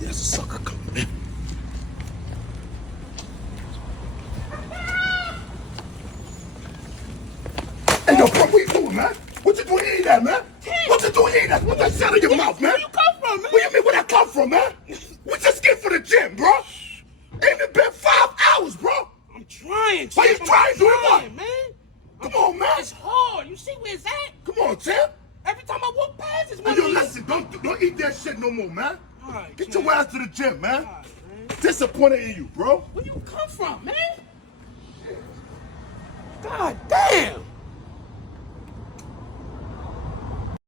There's a sucker coming, man. Hey, yo, bro, what you doing, man? What you doing eating that, man? What you doing eating that? What that sound in your mouth, man? Where you come from, man? What you mean, where that come from, man? We just get for the gym, bro. Ain't it been 5 hours, bro? I'm trying, Why you trying to do what? man? Come on, man. It's hard. You see where it's at? Come on, champ. Every time I walk past, it's Hey, one yo, of these. listen, don't eat that shit no more, man. All right, Get man. your ass to the gym, man. All right, man. Disappointed in you, bro. Where you come from, man? God damn.